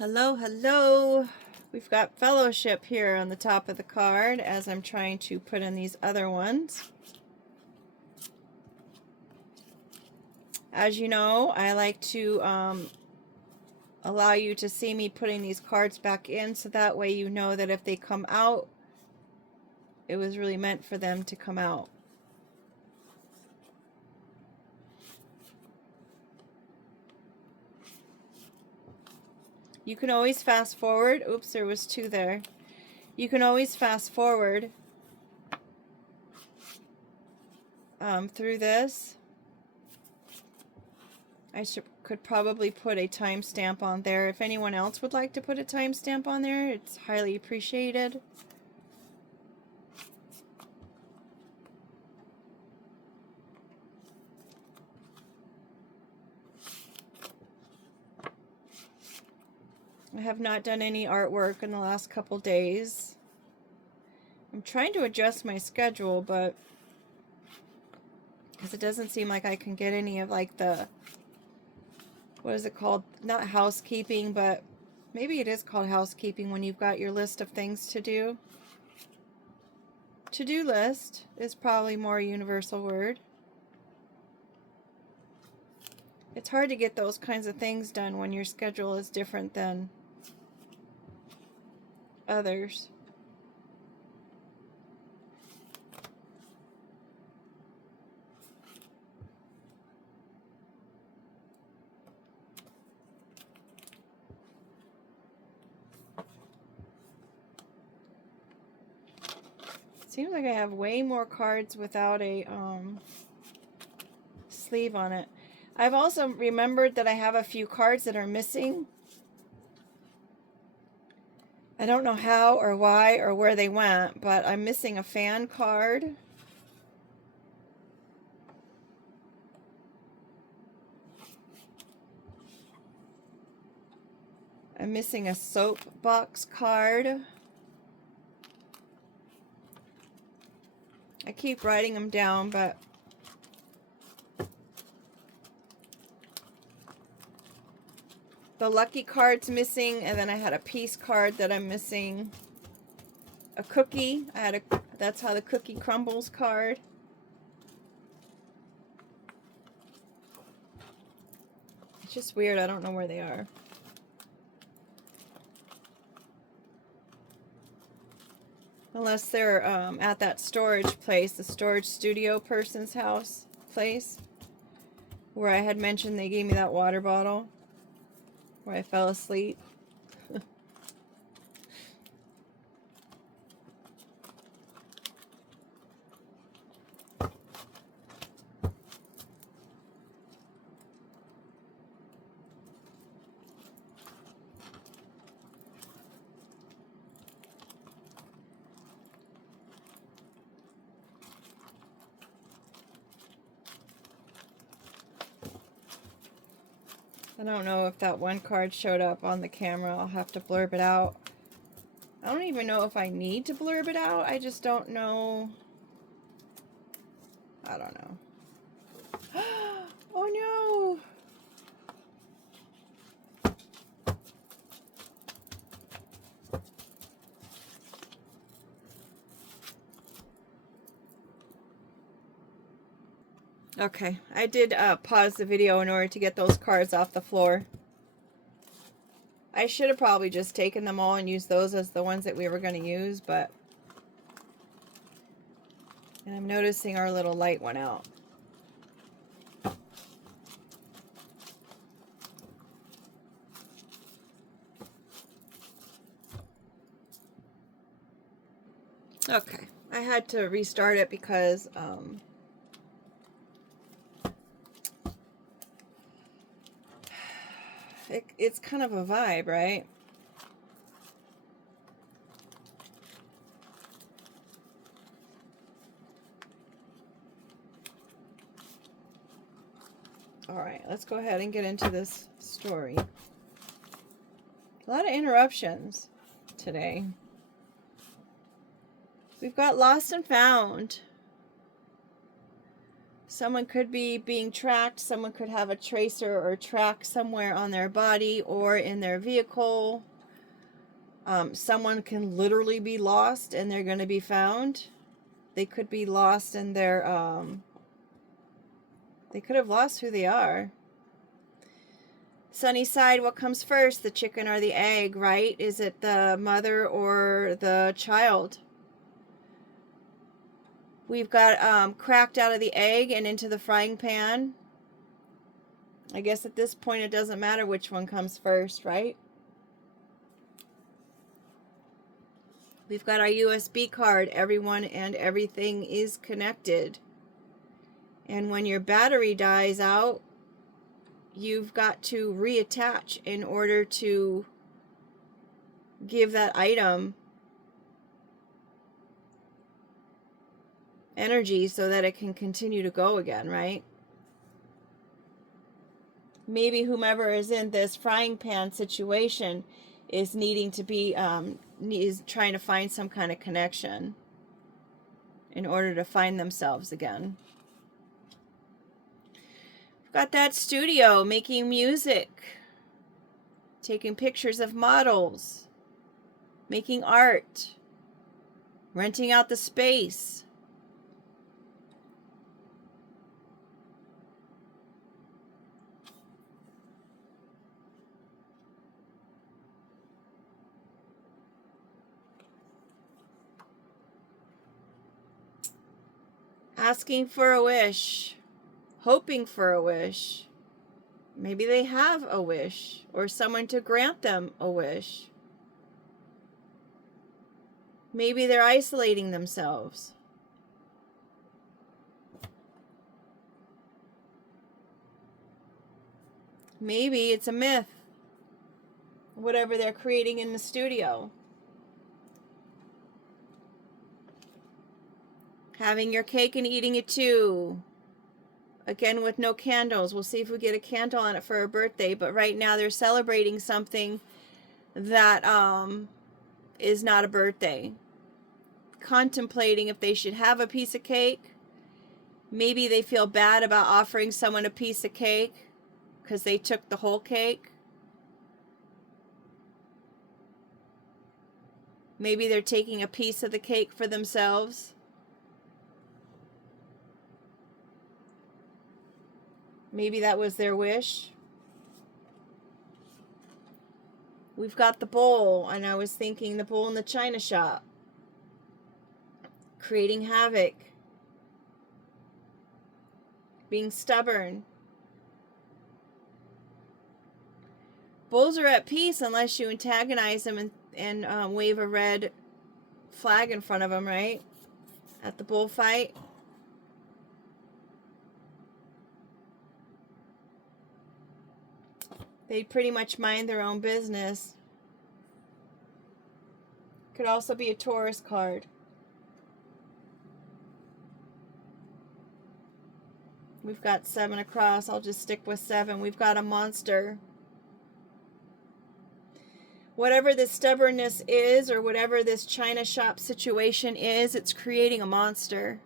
Hello, hello. We've got fellowship here on the top of the card as I'm trying to put in these other ones. As you know, I like to allow you to see me putting these cards back in, so that way you know that if they come out, it was really meant for them to come out. You can always fast forward. Oops, there was two there. You can always fast forward through this. I could probably put a timestamp on there. If anyone else would like to put a timestamp on there, it's highly appreciated. I have not done any artwork in the last couple days. I'm trying to adjust my schedule, but because it doesn't seem like I can get any of like the, what is it called? Not housekeeping, but maybe it is called housekeeping when you've got your list of things to do. To-do list is probably more a universal word. It's hard to get those kinds of things done when your schedule is different than others. Seems like I have way more cards without a sleeve on it. I've also remembered that I have a few cards that are missing. I don't know how or why or where they went, but I'm missing a fan card. I'm missing a soapbox card. I keep writing them down, but the lucky card's missing, and then I had a peace card that I'm missing. A cookie. I had a that's how the cookie crumbles card. It's just weird. I don't know where they are. Unless they're at that storage place, the storage studio person's house place, where I had mentioned they gave me that water bottle, where I fell asleep. I don't know if that one card showed up on the camera. I'll have to blurb it out. I don't even know if I need to blurb it out. I just don't know. I don't know. Oh no. Okay, I did pause the video in order to get those cards off the floor. I should have probably just taken them all and used those as the ones that we were going to use, but... And I'm noticing our little light went out. Okay, I had to restart it because it's kind of a vibe, right? All right, let's go ahead and get into this story. A lot of interruptions today. We've got lost and found. Someone could be being tracked. Someone could have a tracer or track somewhere on their body or in their vehicle. Someone can literally be lost and they're going to be found. They could be lost in their, they could have lost who they are. Sunny side, what comes first, the chicken or the egg, right? Is it the mother or the child? We've got cracked out of the egg and into the frying pan. I guess at this point it doesn't matter which one comes first, right? We've got our USB card. Everyone and everything is connected. And when your battery dies out, you've got to reattach in order to give that item energy so that it can continue to go again, right? Maybe whomever is in this frying pan situation is needing to be, is trying to find some kind of connection in order to find themselves again. We've got that studio making music, taking pictures of models, making art, renting out the space. Asking for a wish, hoping for a wish. Maybe they have a wish or someone to grant them a wish. Maybe they're isolating themselves. Maybe it's a myth, whatever they're creating in the studio. Having your cake and eating it too. Again, with no candles. We'll see if we get a candle on it for her birthday. But right now they're celebrating something that is not a birthday. Contemplating if they should have a piece of cake. Maybe they feel bad about offering someone a piece of cake because they took the whole cake. Maybe they're taking a piece of the cake for themselves. Maybe that was their wish. We've got the bowl, and I was thinking the bowl in the china shop. Creating havoc. Being stubborn. Bulls are at peace unless you antagonize them and wave a red flag in front of them, right? At the bullfight. They pretty much mind their own business. Could also be a Taurus card. We've got 7 across. I'll just stick with 7. We've got a monster. Whatever this stubbornness is, or whatever this china shop situation is, it's creating a monster.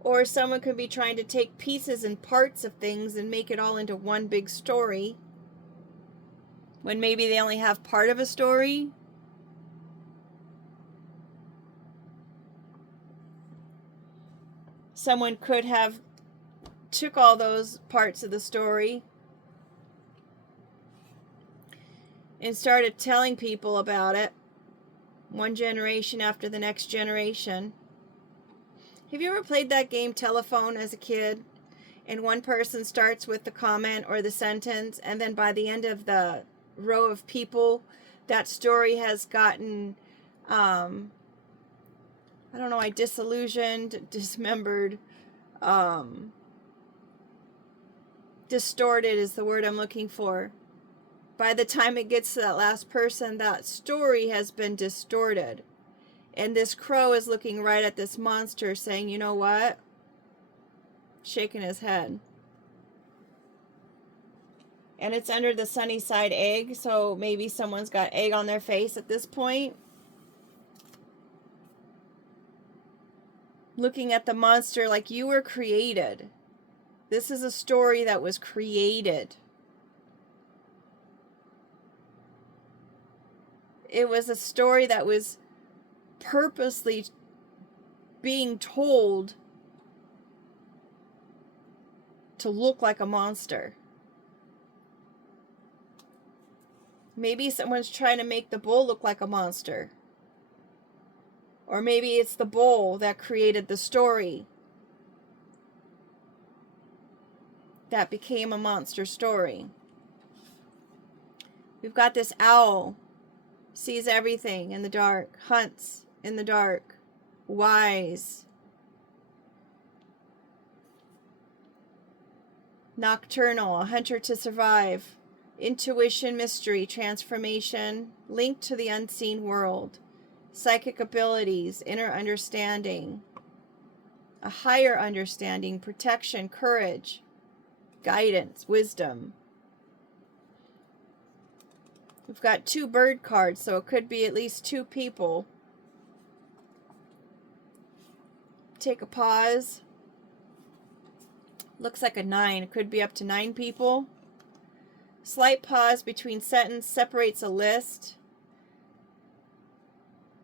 Or someone could be trying to take pieces and parts of things and make it all into one big story, when maybe they only have part of a story. Someone could have took all those parts of the story and started telling people about it, one generation after the next generation. Have you ever played that game Telephone as a kid? And one person starts with the comment or the sentence, and then by the end of the row of people, that story has gotten, I don't know, disillusioned, dismembered, distorted is the word I'm looking for. By the time it gets to that last person, that story has been distorted. And this crow is looking right at this monster saying, you know what? Shaking his head. And it's under the sunny side egg, so maybe someone's got egg on their face at this point. Looking at the monster like you were created. This is a story that was created. It was a story that was purposely being told to look like a monster. Maybe someone's trying to make the bull look like a monster. Or maybe it's the bull that created the story that became a monster story. We've got this owl, sees everything in the dark, hunts in the dark, wise, nocturnal, a hunter to survive, intuition, mystery, transformation, linked to the unseen world, psychic abilities, inner understanding, a higher understanding, protection, courage, guidance, wisdom. We've got 2 bird cards, so it could be at least 2 people. Take a pause. Looks like a 9. It could be up to 9 people. Slight pause between sentence separates a list.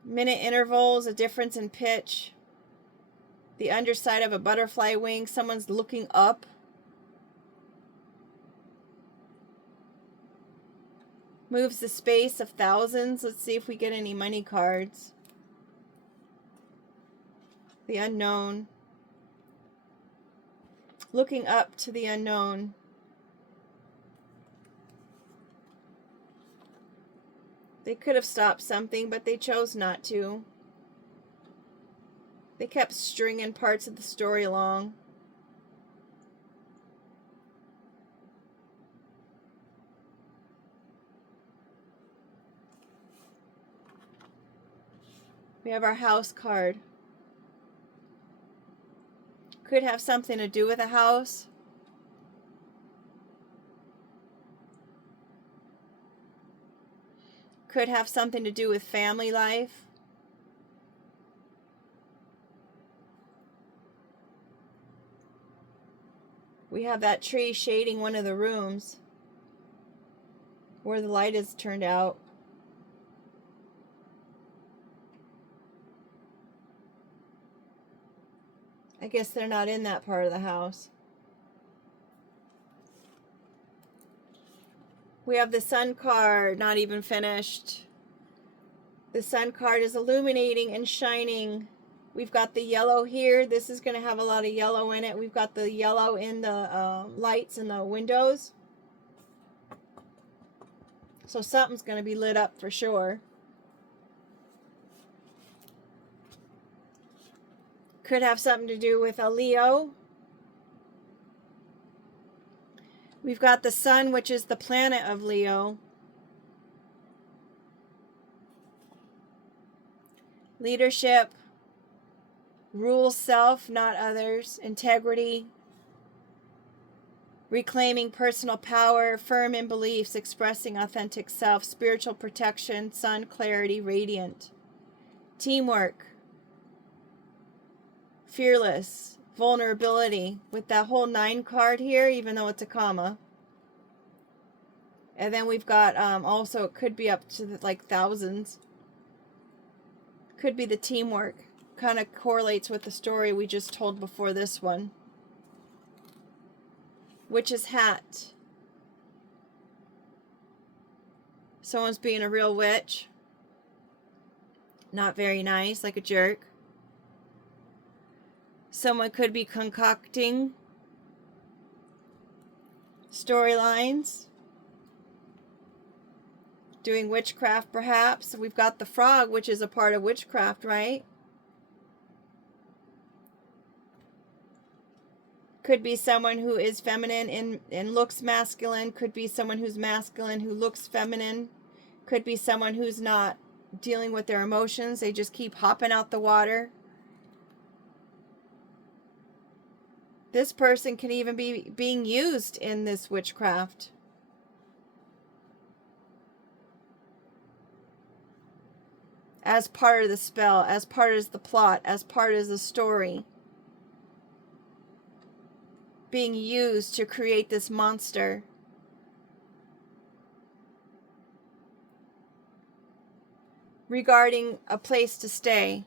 Minute intervals, a difference in pitch. The underside of a butterfly wing. Someone's looking up. Moves the space of thousands. Let's see if we get any money cards. The unknown. Looking up to the unknown. They could have stopped something, but they chose not to. They kept stringing parts of the story along. We have our house card. Could have something to do with a house. Could have something to do with family life. We have that tree shading one of the rooms where the light is turned out. I guess they're not in that part of the house. We have the Sun card, not even finished. The Sun card is illuminating and shining. We've got the yellow here. This is going to have a lot of yellow in it. We've got the yellow in the lights in the windows. So something's going to be lit up for sure. Could have something to do with a Leo. We've got the sun, which is the planet of Leo. Leadership. Rule self, not others. Integrity. Reclaiming personal power. Firm in beliefs. Expressing authentic self. Spiritual protection. Sun, clarity, radiant. Teamwork. Fearless. Vulnerability. With that whole 9 card here, even though it's a comma. And then we've got also, it could be up to like thousands. Could be the teamwork. Kind of correlates with the story we just told before this one. Witch's hat. Someone's being a real witch. Not very nice, like a jerk. Someone could be concocting storylines. Doing witchcraft, perhaps. We've got the frog, which is a part of witchcraft, right? Could be someone who is feminine and looks masculine. Could be someone who's masculine who looks feminine. Could be someone who's not dealing with their emotions. They just keep hopping out the water. This person can even be being used in this witchcraft. as part of the spell, as part of the plot, as part of the story, being used to create this monster. Regarding a place to stay.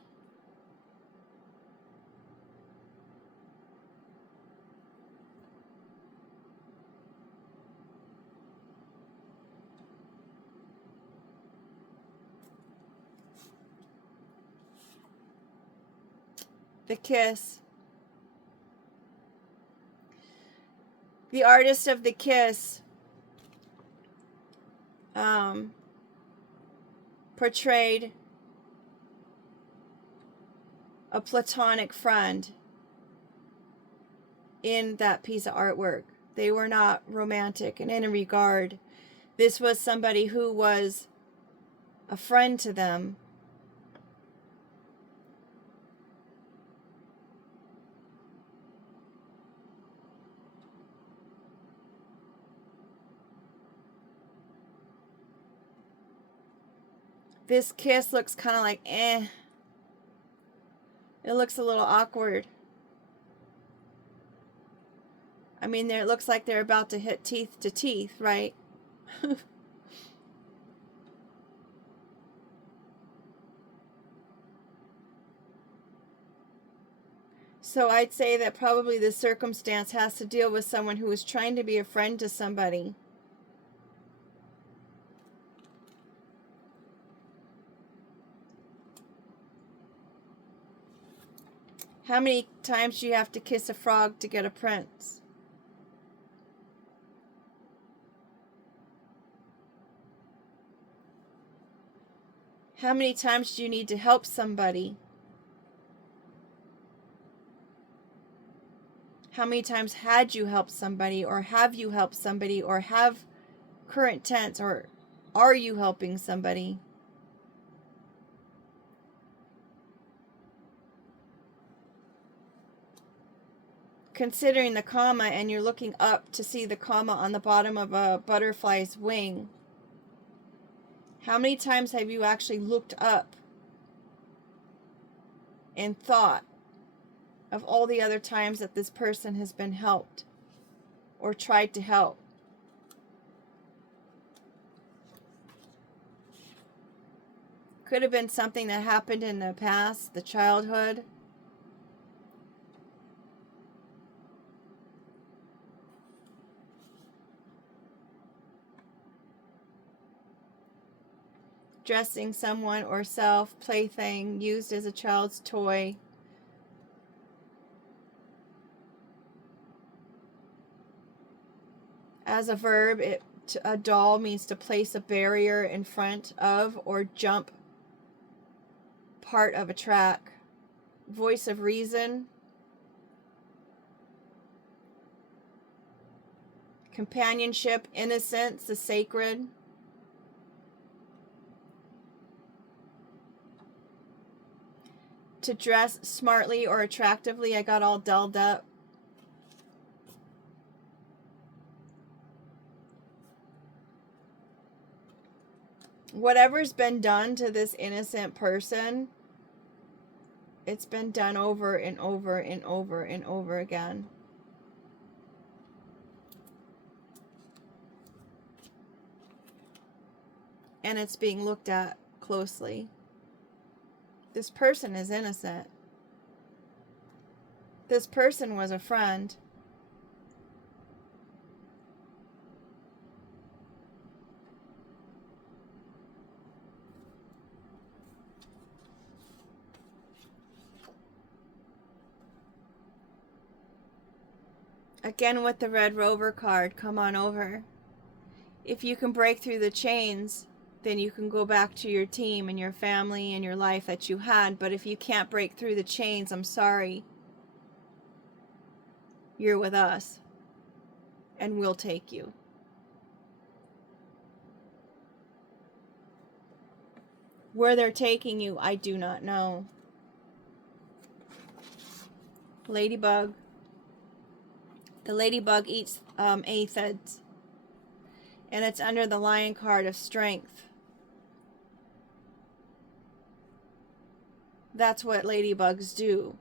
The kiss. The artist of the kiss portrayed a platonic friend in that piece of artwork. They were not romantic in any regard. This was somebody who was a friend to them. This kiss looks kind of like, eh. It looks a little awkward. I mean, it looks like they're about to hit teeth to teeth, right? So I'd say that probably the circumstance has to deal with someone who is trying to be a friend to somebody. How many times do you have to kiss a frog to get a prince? How many times do you need to help somebody? How many times had you helped somebody, or have you helped somebody, or have current tense, or are you helping somebody? Considering the comma, and you're looking up to see the comma on the bottom of a butterfly's wing. How many times have you actually looked up and thought of all the other times that this person has been helped or tried to help? Could have been something that happened in the past, the childhood. Dressing someone or self, plaything, used as a child's toy. As a verb, a doll means to place a barrier in front of or jump part of a track. Voice of reason. Companionship, innocence, the sacred. To dress smartly or attractively, I got all dolled up. Whatever's been done to this innocent person, it's been done over and over and over and over again. And it's being looked at closely. This person is innocent. This person was a friend. Again with the Red Rover card, come on over. If you can break through the chains, then you can go back to your team and your family and your life that you had. But if you can't break through the chains, I'm sorry. You're with us. And we'll take you. Where they're taking you, I do not know. Ladybug. The ladybug eats aphids. And it's under the Lion card of strength. That's what ladybugs do.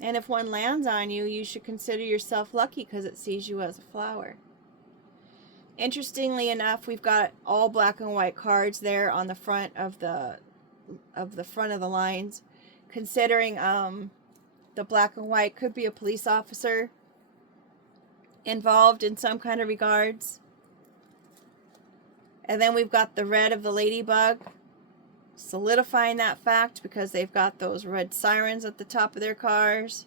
And if one lands on you, you should consider yourself lucky because it sees you as a flower. Interestingly enough, we've got all black and white cards there on the front of the front of the lines. Considering the black and white could be a police officer involved in some kind of regards. And then we've got the red of the ladybug, solidifying that fact because they've got those red sirens at the top of their cars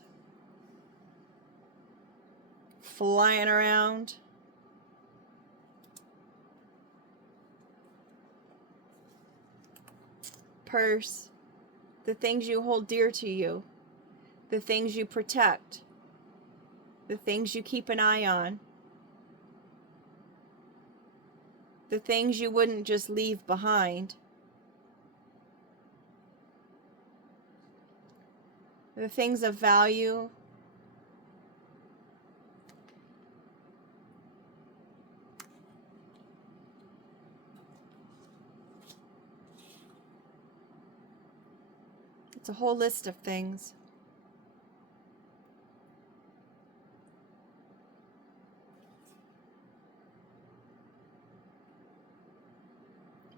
flying around. Purse, the things you hold dear to you, the things you protect, the things you keep an eye on, the things you wouldn't just leave behind, the things of value, it's a whole list of things.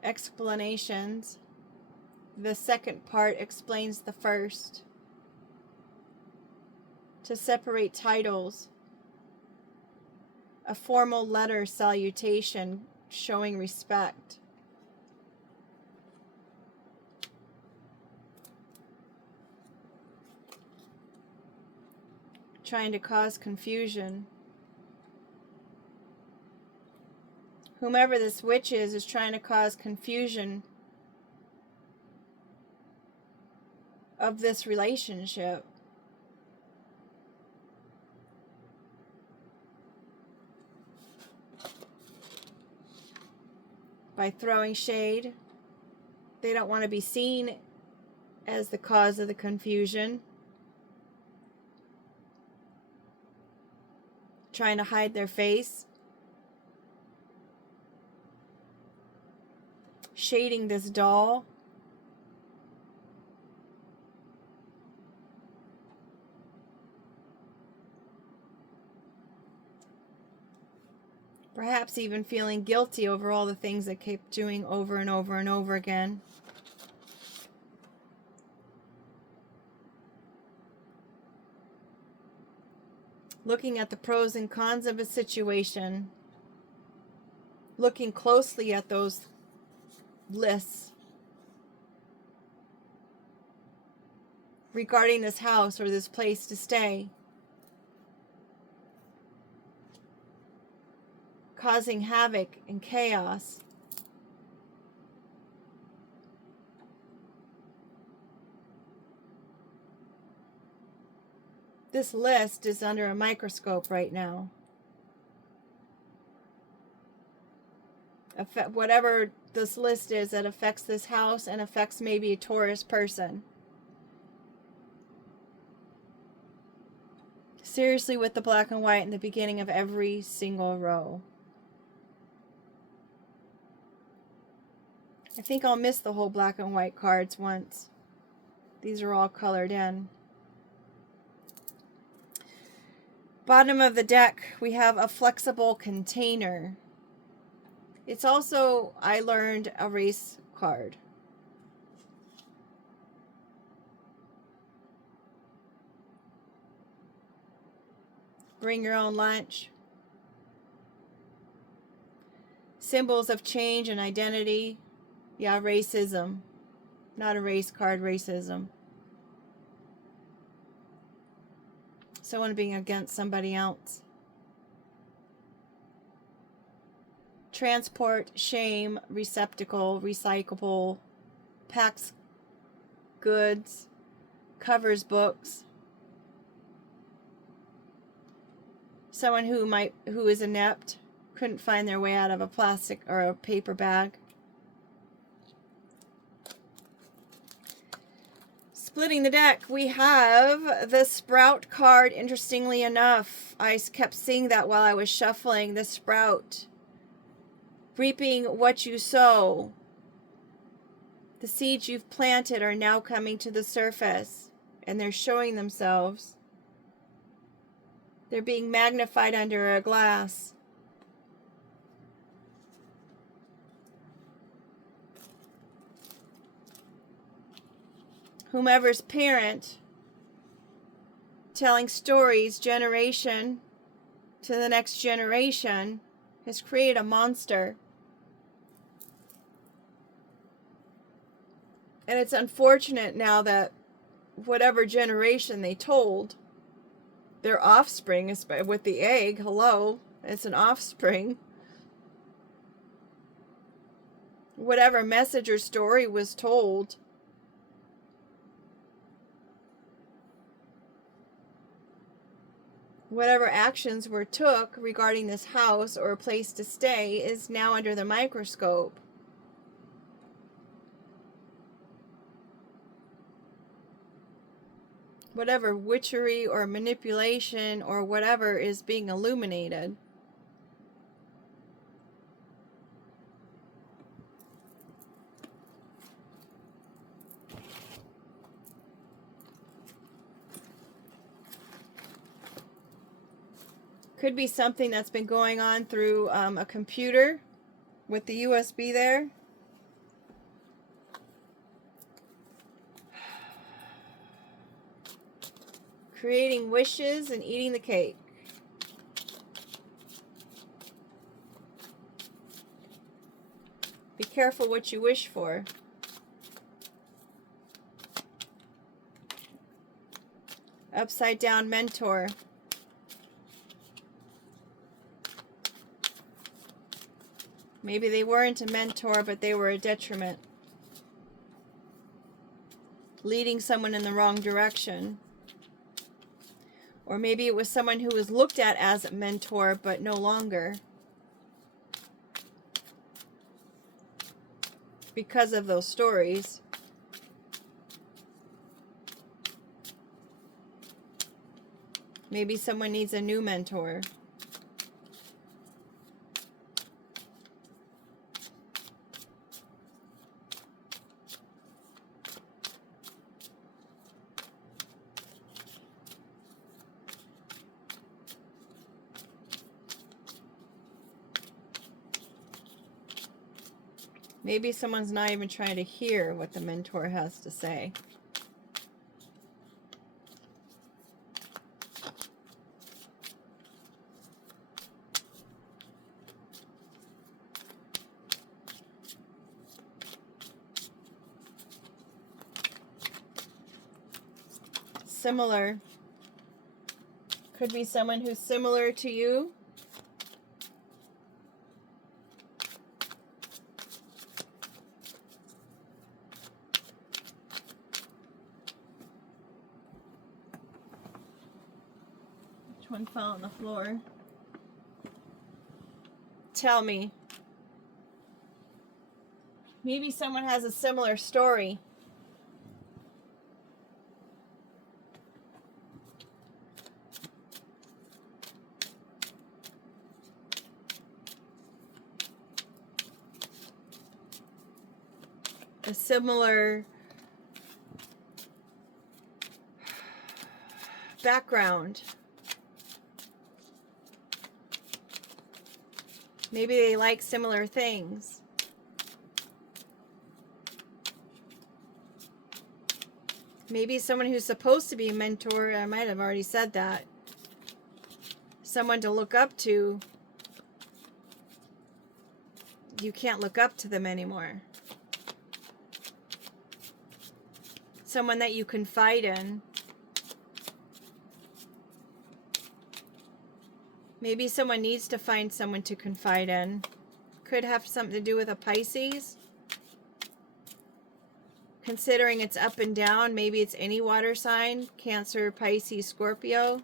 Explanations. The second part explains the first. To separate titles. A formal letter salutation showing respect. Trying to cause confusion. Whomever this witch is trying to cause confusion of this relationship. By throwing shade. They don't want to be seen as the cause of the confusion. Trying to hide their face. Shading this doll. Perhaps even feeling guilty over all the things they kept doing over and over and over again. Looking at the pros and cons of a situation. Looking closely at those lists regarding this house or this place to stay. Causing havoc and chaos. This list is under a microscope right now. Whatever this list is that affects this house and affects maybe a Taurus person. Seriously, with the black and white in the beginning of every single row. I think I'll miss the whole black and white cards once. These are all colored in. Bottom of the deck, we have a flexible container. It's also, I learned, a race card. Bring your own lunch. Symbols of change and identity. Yeah, racism. Not a race card, racism. Someone being against somebody else. Transport, shame, receptacle, recyclable, packs goods, covers books. Someone who is inept, couldn't find their way out of a plastic or a paper bag. Splitting the deck, we have the Sprout card. Interestingly enough, I kept seeing that while I was shuffling. The Sprout. Reaping what you sow. The seeds you've planted are now coming to the surface, and they're showing themselves. They're being magnified under a glass. Whomever's parent, telling stories generation to the next generation, has created a monster. And it's unfortunate now that whatever generation they told, their offspring is with the egg. Hello, it's an offspring. Whatever message or story was told, whatever actions were took regarding this house or a place to stay is now under the microscope. Whatever witchery or manipulation or whatever is being illuminated. Could be something that's been going on through a computer with the USB there. Creating wishes and eating the cake. Be careful what you wish for. Upside down mentor. Maybe they weren't a mentor, but they were a detriment. Leading someone in the wrong direction. Or maybe it was someone who was looked at as a mentor, but no longer. Because of those stories. Maybe someone needs a new mentor. Maybe someone's not even trying to hear what the mentor has to say. Similar. Could be someone who's similar to you. One fell on the floor. Tell me. Maybe someone has a similar story. A similar background. Maybe they like similar things. Maybe someone who's supposed to be a mentor, I might have already said that. Someone to look up to. You can't look up to them anymore. Someone that you confide in. Maybe someone needs to find someone to confide in. Could have something to do with a Pisces. Considering it's up and down, maybe it's any water sign. Cancer, Pisces, Scorpio.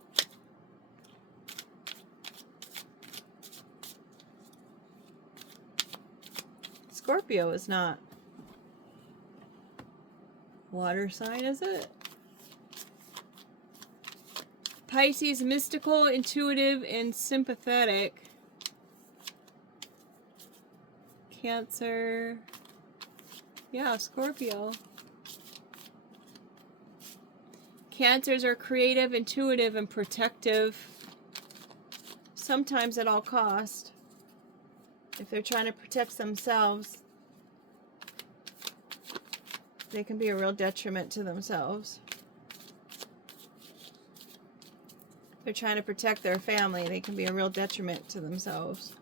Scorpio is not water sign, is it? Pisces, mystical, intuitive, and sympathetic. Cancer. Yeah, Scorpio. Cancers are creative, intuitive, and protective. Sometimes at all cost. If they're trying to protect themselves, they can be a real detriment to themselves. If they're trying to protect their family, they can be a real detriment to themselves.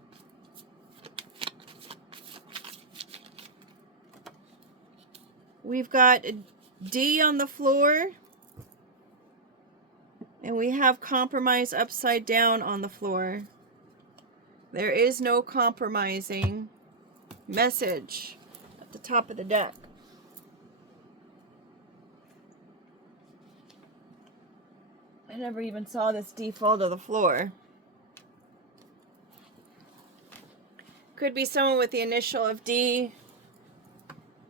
We've got a D on the floor. And we have compromise upside down on the floor. There is no compromising. Message at the top of the deck. I never even saw this D fall to the floor. Could be someone with the initial of D.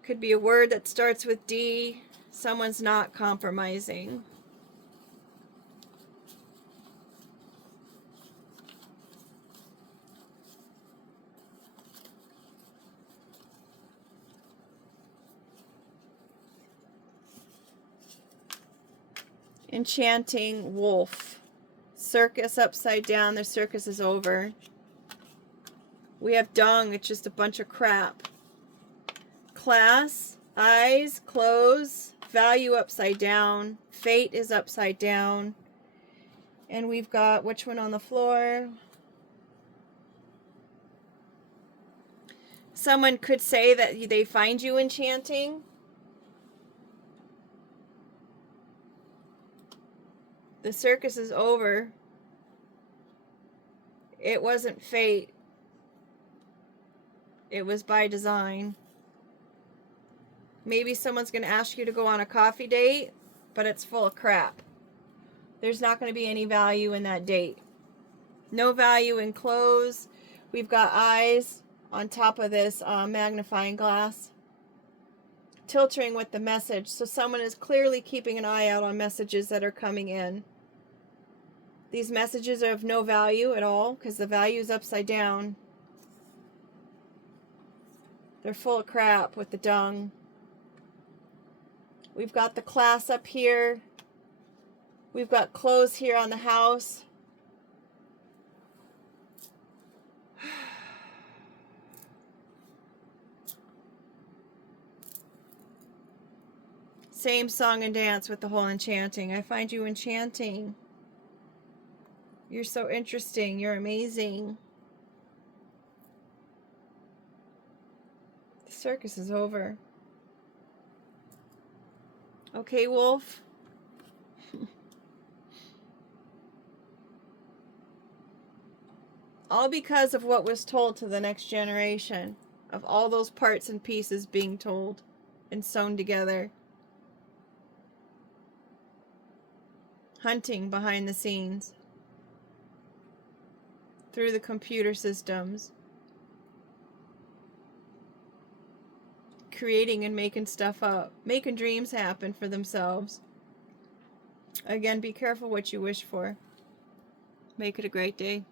Could be a word that starts with D. Someone's not compromising. Enchanting wolf. Circus upside down. The circus is over. We have dung. It's just a bunch of crap. Class. Eyes. Clothes. Value upside down. Fate is upside down. And we've got which one on the floor? Someone could say that they find you enchanting. The circus is over. It wasn't fate. It was by design. Maybe someone's going to ask you to go on a coffee date, but it's full of crap. There's not going to be any value in that date. No value in clothes. We've got eyes on top of this magnifying glass. Tilting with the message. So someone is clearly keeping an eye out on messages that are coming in. These messages are of no value at all because the value is upside down. They're full of crap with the dung. We've got the class up here. We've got clothes here on the house. Same song and dance with the whole enchanting. I find you enchanting. You're so interesting. You're amazing. The circus is over. Okay, wolf. All because of what was told to the next generation. Of all those parts and pieces being told and sewn together. Hunting behind the scenes. Through the computer systems. Creating and making stuff up. Making dreams happen for themselves. Again, be careful what you wish for. Make it a great day.